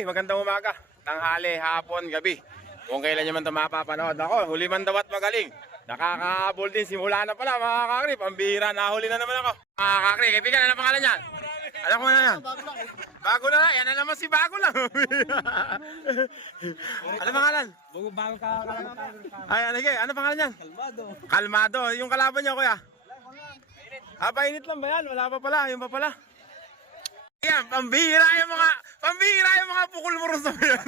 kakri, magandang umaga. Tanghali, hapon, gabi. Kung kailan nyo man ito mapapanood. Ako, huli man daw at magaling. Nakakahabol din, simula na pala mga kakri. Pambihira, nahuli na naman ako. Mga kakri, kaibigan, ano pangalan yan? Alam ko na yan. Bago na lang, yan na naman si Bago lang. Ano pangalan? Bago ka. Ay, ano pangalan yan? Kalmado. Kalmado, yung kalaban niya kuya. Painit lang ba yan? Wala pa pala, yung pa pala. Yan, pambihira yung mga pukul mo rin sa bayan.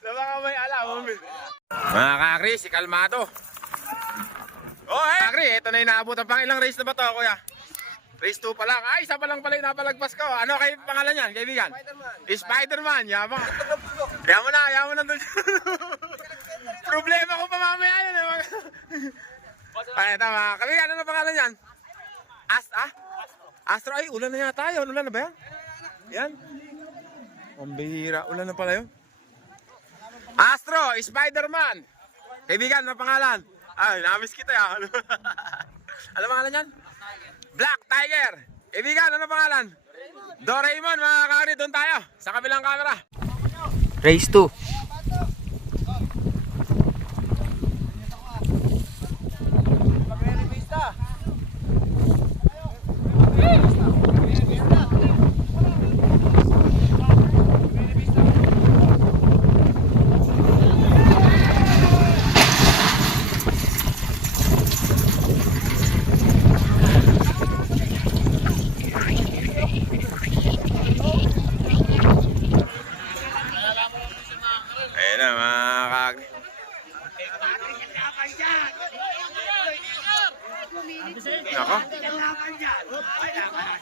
Baka may alam. Mga kakri, si Kalmado. Oh, hey! Kakri, ito na inaabutan pang ilang race na ba to, kuya? Race 2 pa lang. Ay, isa pa lang pala yung napalagpas ko. Ano kay pangalan yan, kaibigan? Spider-Man. Yabang. Yaman na doon. Problema ko pa mamaya yun. Ay, tama. Kaibigan, ano pangalan yan? Astro, ay, ulan na yata yun. Ulan na ba yan? Yan. Ang bihira. Ulan na pala yun. Astro, Spider-Man. Kaibigan, ano pangalan? Ay, namiss kita yan. Ano pangalan yan? Black Tiger. Kaibigan, ano pangalan? Doraemon, mga kakari. Doon tayo. Sa kabilang camera. Race 2. Ayan na, mga kakari. Nako.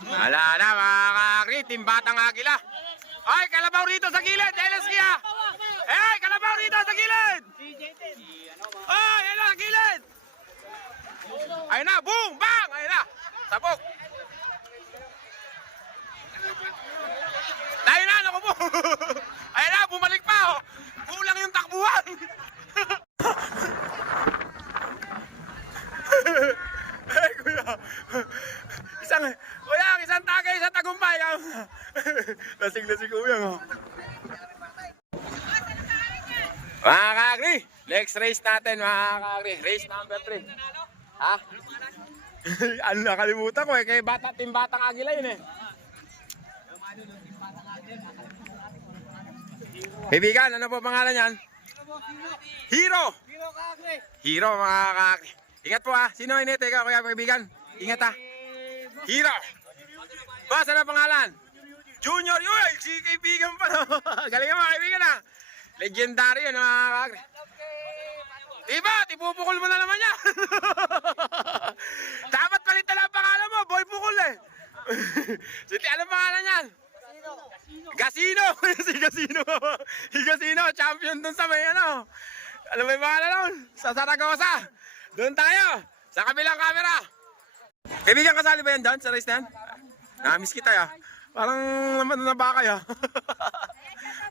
Wala na, mga kakri. Team Batang Agila. Ay, kalabaw rito sa gilid. LSG ah. Ay, kalabaw rito sa gilid. Ay, ayun na, gilid. Ayun na, boom, bang. Ayun na, sabog. Ayun na, naku po. Ayun na, bumalik pa. Oh. Kulang yung takbuhan. Ay, kuya. Isang tagay, isang tagumpay. Lasing na si kuya. Oh. Mga kakri, next race natin, mga kakri. Race number 3. Ha? Ano nakalimutan ko eh. Kay Team Batang Agila yun eh. Kaibigan, ano po pangalan yan? Hero! Hero, mga kakri. Ingat po ha. Sino inete ka, kuya kaibigan? Ingat ha. Hero! Boss, ano pangalan? Junior! Yoy! Si kaibigan pa no? Galing mo, kaibigan ha. Legendary yun, mga kakri. Diba? Tipupukol mo na naman yan. Dapat palit na lang pangalan mo. Boy Pukol eh. Ano pangalan yan? Gasino! Si Gasino! Si Gasino, champion dun sa may ano. Alam mo yung pangalan nun? Sa Saragosa. Doon tayo, sa kabilang camera. Kaibigan, kasali ba yan dyan sa race na yan? Namiss kita ya. Parang naman na baka ya.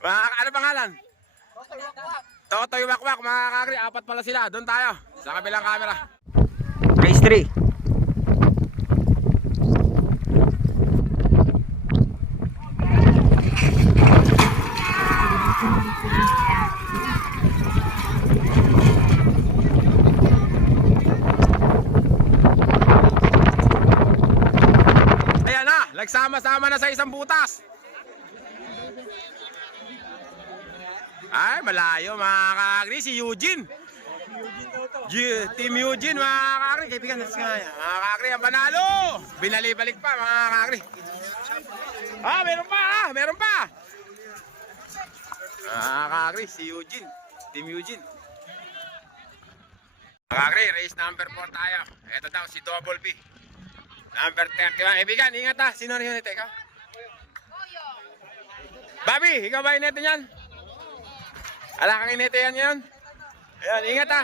Ano pangalan? Totoy Wakwak, mga kakri. 4 pala sila. Doon tayo, sa kabilang camera. Race 3. Nagsama-sama na sa isang butas. Ay, malayo mga kakri. Si Eugene. Team Eugene, mga kakri. Kaibigan, let's nga yan. Mga kakri, ang panalo. Binalibalik pa, mga kakri. Meron pa, meron pa. Mga kakri, si Eugene. Team Eugene. Mga kakri, race number 4 tayo. Ito daw, si Double B. Number 31. Kaibigan, ingat ha. Sino rin yun? Ikaw? Bobby, ikaw ba inete niyan? Ala kang inete yan yun? Ayan, ingat ha.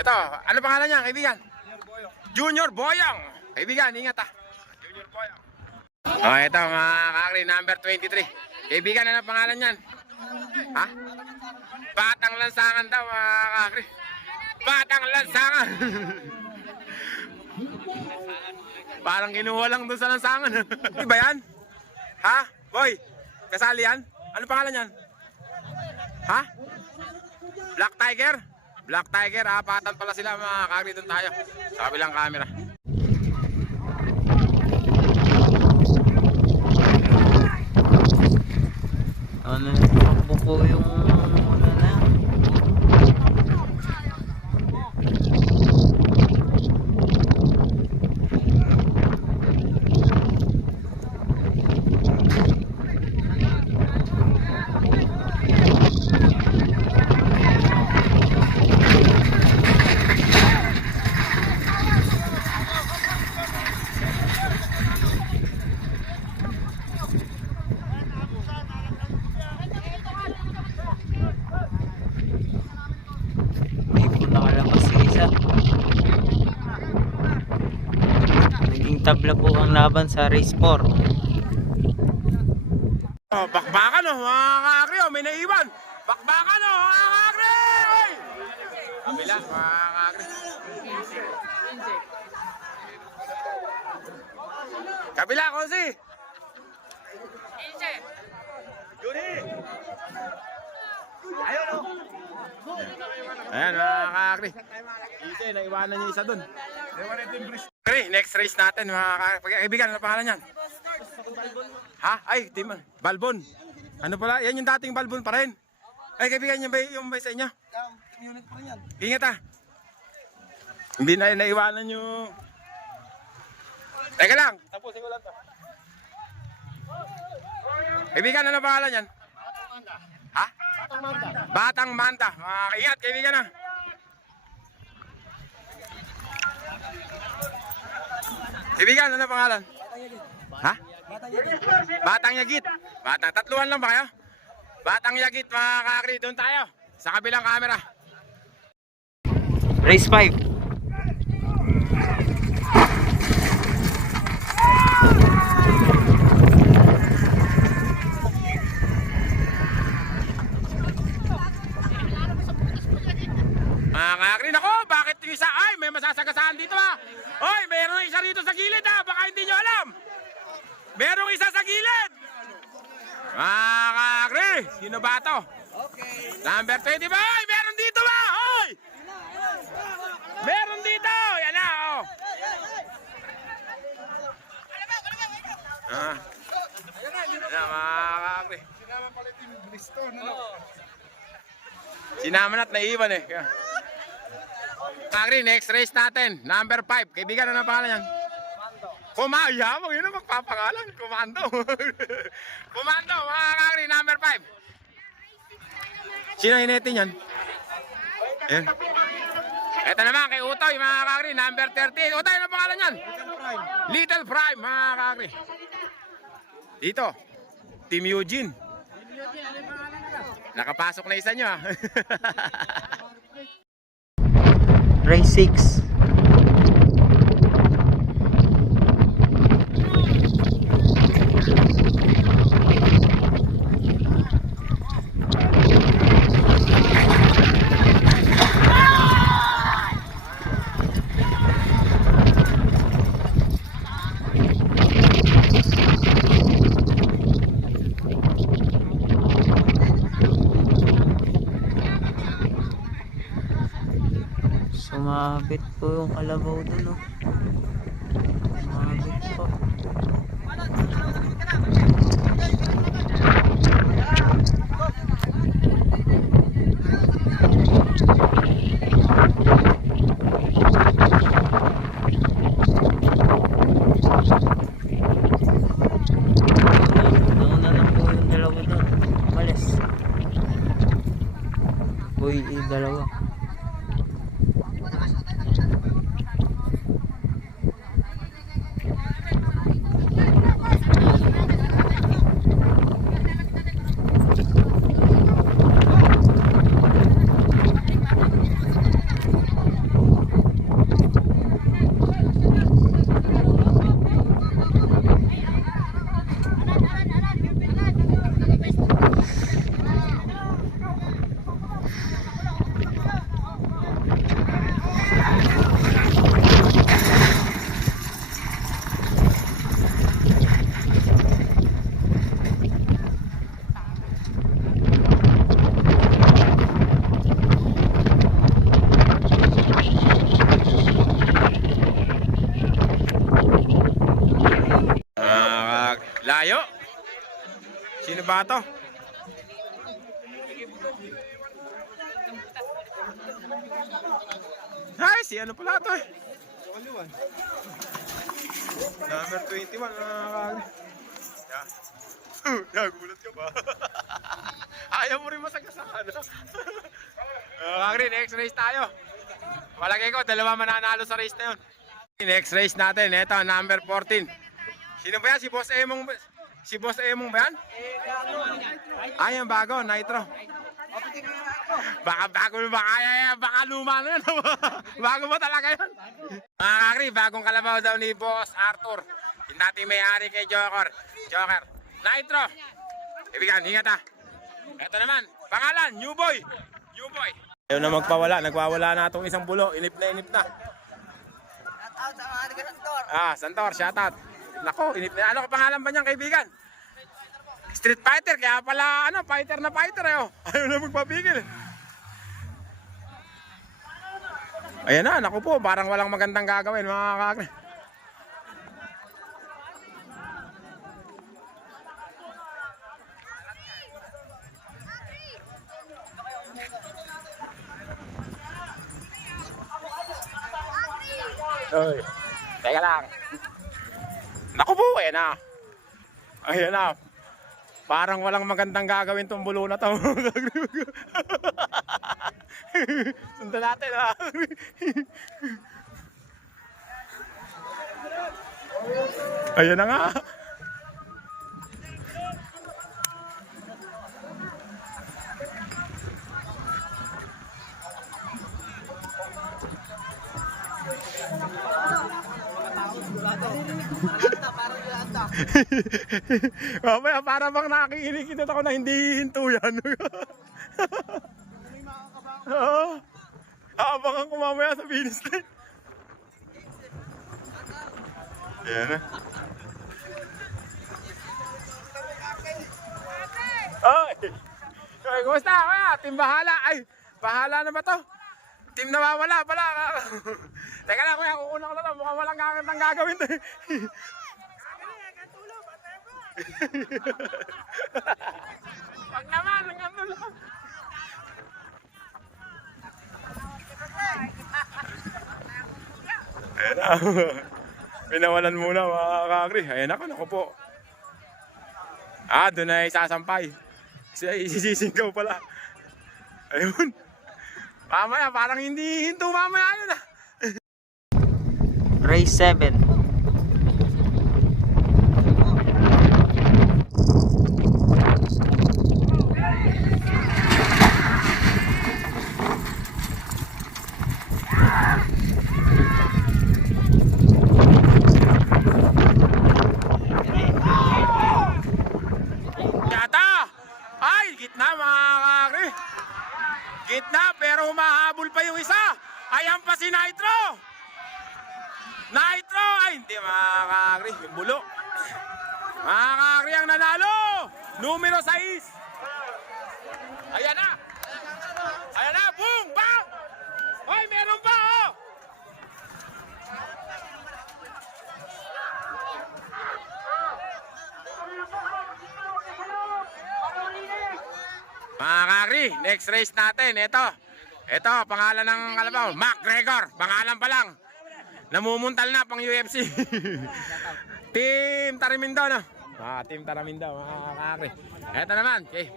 Ito, ano pangalan niya, kaibigan? Junior Boyong. Kaibigan, ingat ha. Junior Boyong. Oh, ito mga kakri, number 23. Kaibigan, ano pangalan niyan? Ha? Batang Lansangan daw, mga kakri. Batang Lansangan. Parang kinuha lang doon sa lansangan. Di ba yan? Ha? Boy, kasali yan? Ano pangalan yan? Ha? Black Tiger? Black Tiger, apatan pala sila mga kakri. Doon tayo sa kabilang camera. Ano na po yung ano na. Nakalabas yung isa. Naging tabla po ang laban sa race 4. Oh, bakbakan oh, mga kakri, oh, may naiwan. Bakbakan oh, mga kakri! Oy! Kabila, mga kakri. Kabila, Konsi! Yuri! Ayun oh! Ayan mga kakri. Isa, naiwanan niya isa dun. Okay, next race natin mga kakri. Kaibigan, ano pangalan yan? Ha? Ay, di man. Balbon. Ano pala? Yan yung dating balbon pa rin. Ay, kaibigan yung bay sa inyo. Unit pa rin yan. Ingat ah. Hindi na naiwanan yung... Teka lang. Tapusin ko lang to. Kaibigan, ano pangalan yan? Ha? Batang Manta. Ingat, kaibigan ah. Kaibigan, ano pangalan? Ha? Batang Yagit. Batang, tatluhan lang ba kayo? Batang Yagit mga kakri, doon tayo. Sa kabilang camera. Race 5. Mga kakri, nako, bakit yung isa? Ay, may masasagasaan dito ah. Oy, mayroong isa rito sa gilid ah. Baka hindi nyo alam. Merong isa sa gilid. Mga kakri, sino ba to? Okay. Number 20 ba? Ay, meron dito ba? Oy! Meron dito! Yan na, oh. Ah. Yan na, mga kakri. Sinama na't naiwan eh. Kakri, next race natin. Number 5. Kaibigan, ano ang pangalan yan? Kumaya, mo yun ang magpapangalan. Komando. Komando, mga kakri, number 5. Sino hinetin yan? Ayan. Ito naman kay Utoy, mga kakri, number 13. Utoy, ano pangalan yan? Little Prime, mga kakri. Dito, Team Eugene. Nakapasok na isa nyo ah. Race 6. Sumabit po yung kalabaw dun, oh. Sumabit po. Nauna lang po yung dalawa dun. Malis. Uy, dalawa. Layo. Sino ba to? Ay, si ano pala to eh. Number 21, mga kagri. Nagulat ka ba? Ayaw mo rin masagasaan. Kagri, next race tayo. Malagay ko, dalawa mananalo sa race na yun. Next race natin, ito, number 14. Sino ba yan? Si Boss Emong ba yan? Ay, ang bago, Nitro. Baka luma na yun. Bago ba talaga yun? Mga kagri, bagong kalabaw daw ni Boss Arthur. Hindi may-ari kay Joker. Nitro. Ibigan, ingat ha. Ito naman, pangalan, New Boy. Ayaw na magpawala, nagwawala na itong isang bulo. Inip na. Shoutout sa mga taga Santor. Santor, shoutout. Nako, inip na. Ano ka pangalan ba niyang kaibigan? Street Fighter, kaya pala fighter na fighter eh. Ayaw na magpapigil. Ayan na, naku po, parang walang magandang gagawin mga kakri. Oy, teka lang. Naku po, ayan na. Parang walang magandang gagawin tong bulo na to. Sundan natin ha. Ayan na nga. Mamaya para bang nakikinig ako na hindi hinto yan. Oo. Abangan ko mamaya sa finish line. Ayan na. Ay, kumusta? Kaya, team bahala. Ay, bahala na ba to? Team nawawala pala. Teka lang kuya, kukunan ko na to. Mukhang walang kakantang gagawin to. Wag naman, hanggang dulo. Ayan na. Pinawalan muna mga kakri. Ayan ako, naku po. Doon na isasampay. Isisinggaw pala. Ayun. Mamaya, parang hindi hinto mamaya yun ah. Race 7. Gitna mga kakri. Gitna pero humahabol pa yung isa. Ayan pa si Nitro. Ay hindi mga kakri. Yung bulo. Mga kakri ang nanalo. Numero 6. Ayan na. Boom! Bang! Hoy, meron pa oh! Mga kakri, next race natin, ito, pangalan ng kalabaw, McGregor, pangalan pa lang. Namumuntal na pang UFC. Team Taramindo, no? Team Taramindo, mga kakri. Ito naman, okay.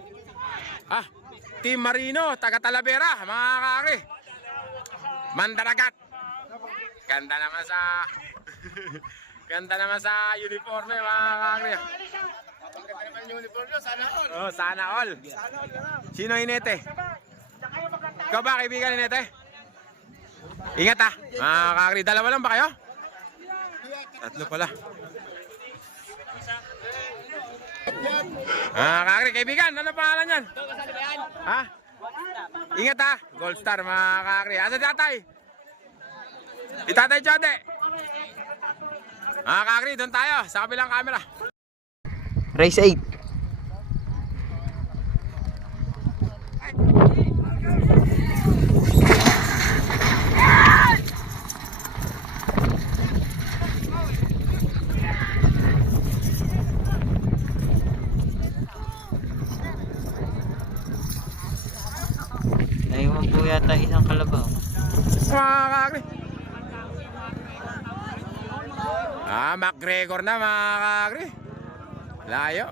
Team Marino, taga Talavera, mga kakri. Mandaragat. Ganda naman sa uniforme, mga kakri. Sana all. Sino Inete? Ikaw ba kaibigan Inete? Ingat ha. Mga kakri, dalawa lang ba kayo? Tatlo pala. Mga kakri, kaibigan, ano pangalan yan? Ha? Ingat ha. Gold Star mga kakri. Asa si tatay? Si tatay Jode. Mga kakri, doon tayo sa kabilang camera. Race 8. yata isang kalabaw. Mga kakri. McGregor na mga kakri. Layo.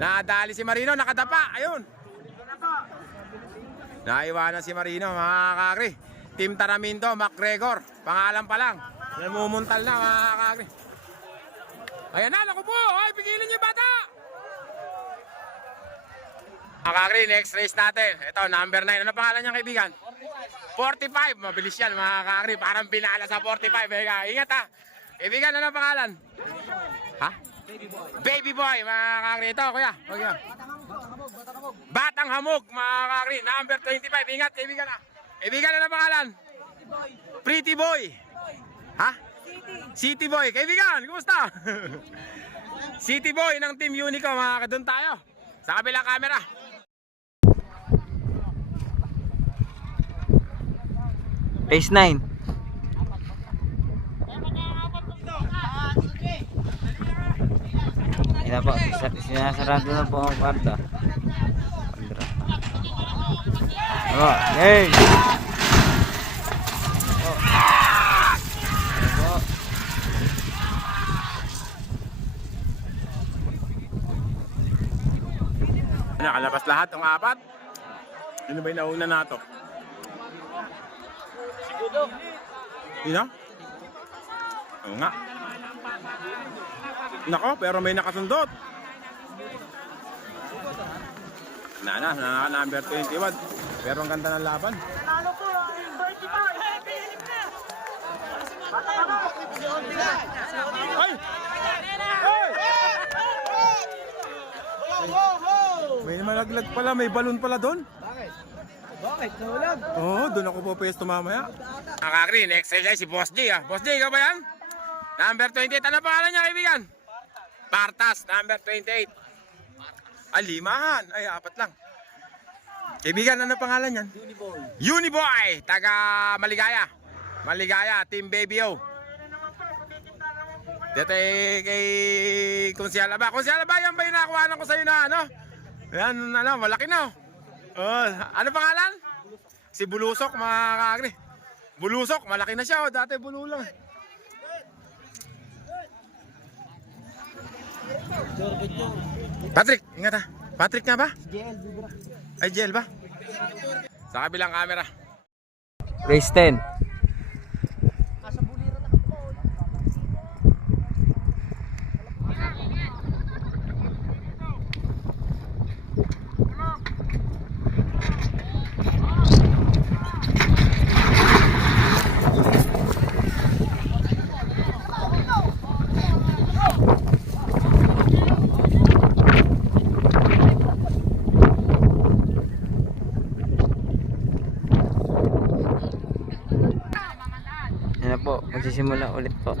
Nadali si Marino, nakadapa. Ayun. Naiwanan si Marino mga kakri. Team Taraminto, McGregor. Pangalan pa lang. Namumuntal na mga kakri. Ayan na, naku po. Ay, pigilin niyo yung bata. Mga kakri, next race natin. Ito, number 9. Ano pangalan niya kaibigan? 45. Mabilis yan mga kakri. Parang pinala sa 45. Ingat ha. Kaibigan, ano pangalan? Ha? Baby boy, mga kakri. Ito, kuya. Okay. Batang Hamog, mga kakri. Number 25. Ingat, kaibigan ha. Kaibigan, ano pangalan? Pretty boy. Ha? City boy. Kaibigan, kumusta? City boy ng Team Unico, mga kadun tayo. Sa kabilang camera. Race 9. Yan na po, sinasarado na po ang kwarta. Oh, hey! Nakalabas lahat ang apat. Sino ba yung nauna na ito? Siguro. Sino? Oo nga. Nako, pero may nakasundot. Number 21. Pero ang ganda ng laban. Nanalo po, Ay! May malaglag pala, may balon pala doon. Bakit? Nahulag? Oo, doon ako po pwesto mamaya. Kakakri, next exercise si Boss J ah. Boss J, ikaw ba yan? Number 28, ano pangalan niya kaibigan? Partas, number 28. Limahan. Ay, apat lang. Kaibigan, ano pangalan niyan? Uniboy. Uniboy, taga Maligaya. Maligaya, Team Baby O. Dito kay Konsyala ba? Konsyala ba, yan ba yung nakuhanan ko sa'yo na ano? Yan, ano, malaki na. Oh, ano pangalan? Si Bulusok, mga kakri. Bulusok, malaki na siya. Oh. Dati bulo lang. Patrick, ingat ha. Patrick nga ba? Ay, Jel ba? Sa kabilang camera. Race 10. Yan na po, magsisimula ulit po.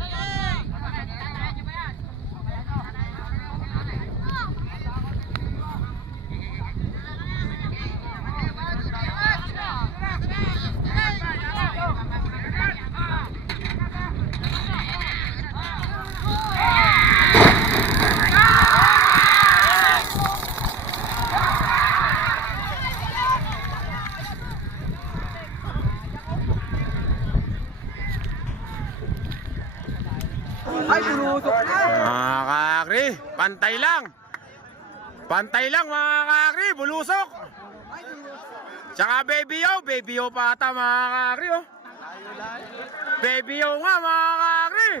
Ay, pinutok na! Mga kakri, pantay lang. Pantay lang mga kakri, bulusok. Tsaka Baby O pa ata mga kakri oh. Baby O nga mga kakri.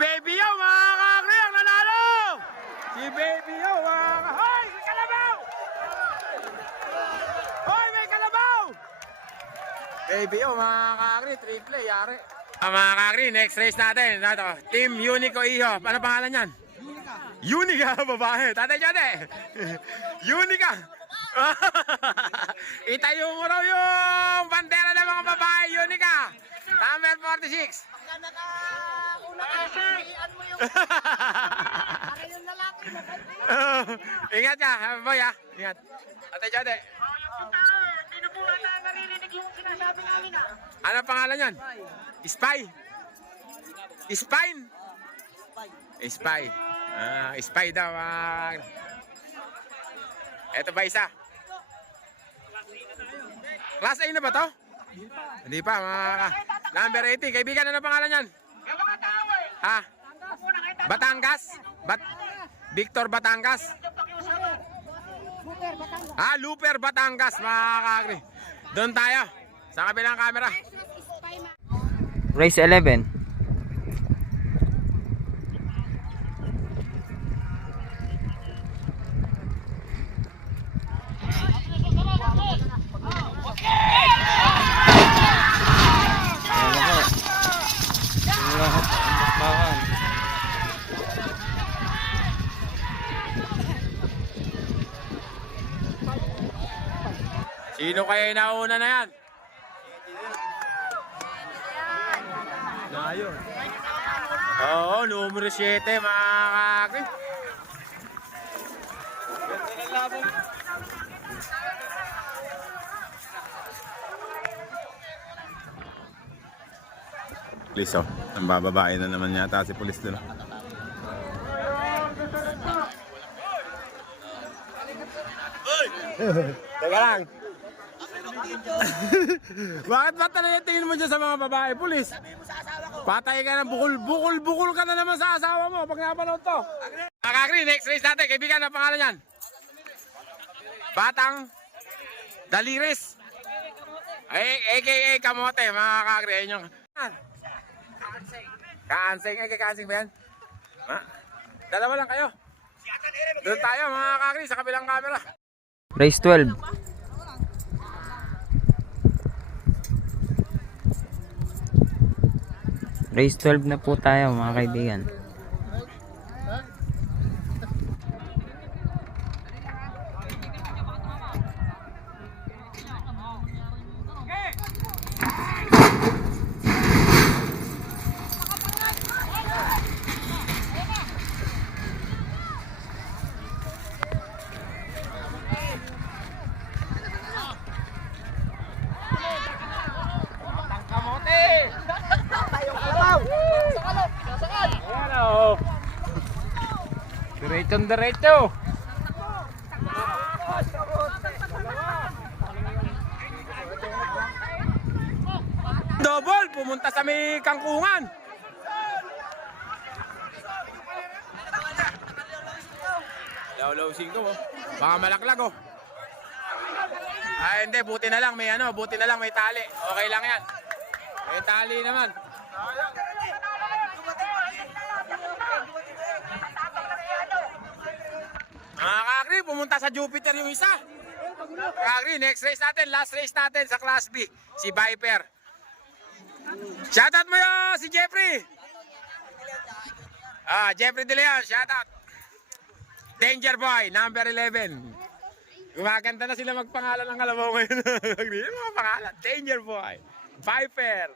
Baby O mga kakri ang nanalo. Si Baby O mga kakri. Hoy, may kalabaw! Hoy, may kalabaw! Baby O mga kakri, triple yari. Mga kakri, next race natin. Ito, Team Unico Iho. Ano pangalan yan? Unica, babae. Tatay Jode. Unica. Itayo mo raw yung bandera ng mga babae, Unica. Number 46. Pagka nakauna ka, sabihan mo yung... Para yung lalaki na Ingat ka, boy ha. Ingat. Tatay Jode. Hindi na po ata naririnig yung sinasabi namin ah. Ano pangalan yan? Spy. Spine. Spy. Spy daw. Ito ba isa? Class A na ba to? Hindi pa, number 18. Kaibigan, ano pangalan yan? Ha? Batangas? Victor Batangas? Luper Batangas, mga kakri. Doon tayo, sa kabilang camera. Race 11. Sino kaya inauna na yan? Oo, numero 7, mga kakri. Police, oh. Ang bababae na naman yata si police doon. Teka lang. Bakit ba talaga tingin mo dyan sa mga babae, pulis? Patay ka ng bukol ka na naman sa asawa mo pag napanood to. Mga kakri, next race natin. Kaibigan, ang pangalan yan? Batang Daliris. AKA Kamote, mga kakri. Ayun yung... Kaansing. Kaansing ba yan? Dalawa lang kayo. Doon tayo, mga kakri, sa kabilang camera. Race 12. Race 12 na po tayo, mga kaibigan. Diretso. Double, pumunta sa may kangkungan. Law-lawsing ko, oh. Baka malaklag, oh. Ay, hindi, buti na lang may tali. Okay lang yan. May tali naman. Mga kakri, pumunta sa Jupiter yung isa. Kakri, next race natin, last race natin sa Class B, si Viper. Shoutout mo yun, si Jeffrey. Jeffrey De Leon, shoutout. Danger Boy, number 11. Gumaganda na sila magpangalan ng kalabaw ngayon. Yung mga pangalan, Danger Boy, Viper.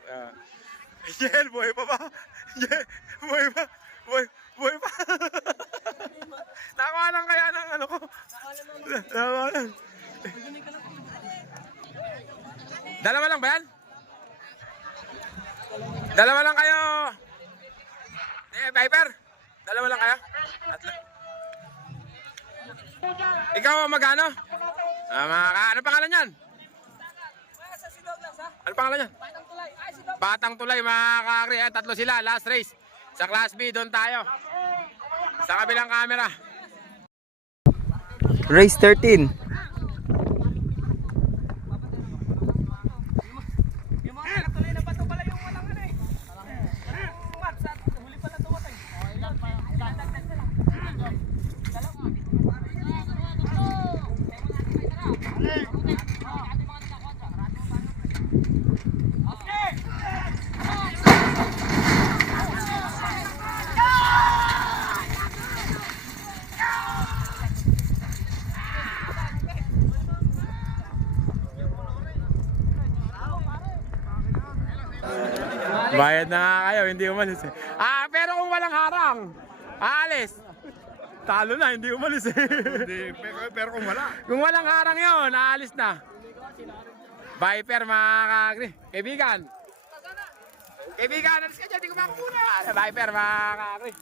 Angel Boy pa ba? Boy pa? Boy pa? Nakawa lang kaya ng ano ko? Nakawa lang. Dalawa lang ba yan? Dalawa lang kayo. Viper? Dalawa lang kayo? Tatlo. Ikaw magano? Ano pangalan yan? Ano pangalan yan? Batang Tulay, mga kakri. Tatlo sila, last race. Sa Class B, doon tayo. Sa kabilang camera. Race 13. Bayad na nga kayo, hindi umalis eh. Pero kung walang harang, aalis. Talo na, hindi umalis eh. Hindi, pero kung wala. Kung walang harang yun, aalis na. Viper, mga kakri. Kaibigan, alis ka dyan, di ko makakuna. Viper, mga kakri.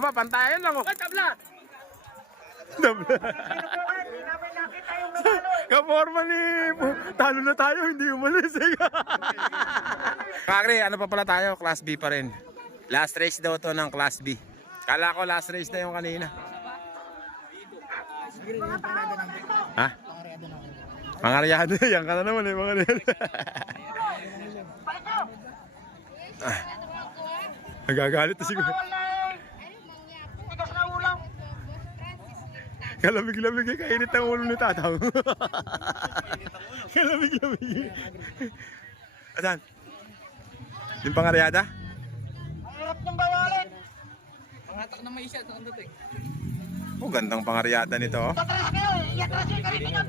Aba, pantayan lang oh. Tabla! Tabla. Kaporma ni... Talo na tayo, hindi umalis eh. Kakri, ano pa pala tayo? Class B pa rin. Last race daw to ng Class B. Kala ko last race na yung kanina. Ha? Pangaryado. Yan ka na naman eh, pangaryado. Nagagalit na siguro. Tigas na ulam. Kalamig-lamig eh, kainit ang ulo ni Tataw. Kalamig-lamig. Asan? Yung pangaryada? Ang hirap niyang bawalin. Oh, gandang pangaryada nito. Oh. Tatras kayo, iatras yung kalitingan.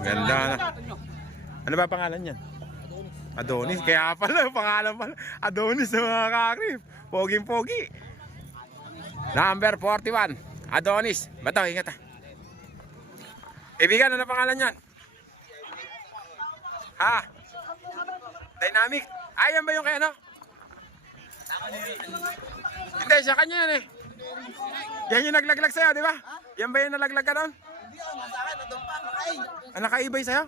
Ganda na. Ano ba pangalan niyan? Adonis. Kaya pala, pangalan pala. Adonis na mga kakrip. Poging-pogi. Number 41. Adonis. Bato, ingat ah. Ibigan, ano pangalan niyan? Ha? Dynamic. Ayan ba yung kaya ano? Hindi, siya kanya yan eh. Yan yung naglaglag sa'yo, di ba? Yan ba yung nalaglag ka doon? Ah, nakaibay sa'yo?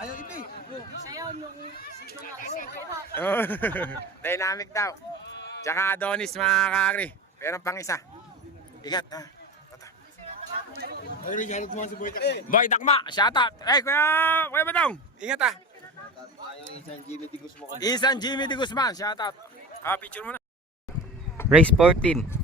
Ayaw ibig. Oh. Dynamic daw. Tsaka Adonis mga kakri. Pero pang isa. Ingat ha. Boy Dakma, shout out. Kuya Badong, ingat ha. Isan Jimmy Di Guzman, shout out. Picture mo na. Race 14.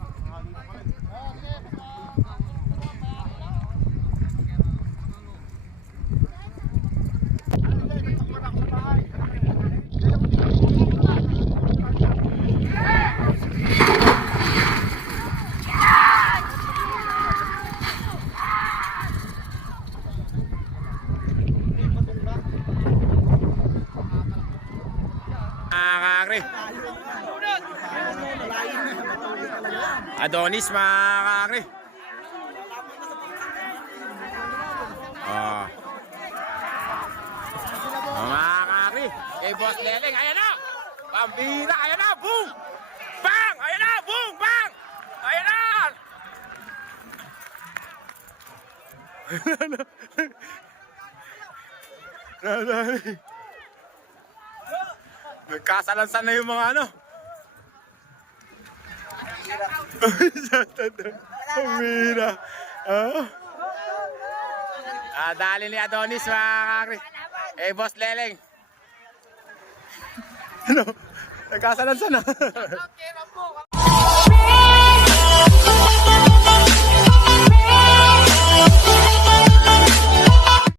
Kakri. Adonis mga kakri. Mga kakri. Kay Boss Leleng, ayan na. Pambira, ayan na. Boom! Bang! Ayan na. Boom! Bang! Ayan na. Nagkasalansan na yung mga ano. Pambira. Dali ni Adonis mga kakri. Eh, Boss Leleng. Ano? Nagkasalansan na.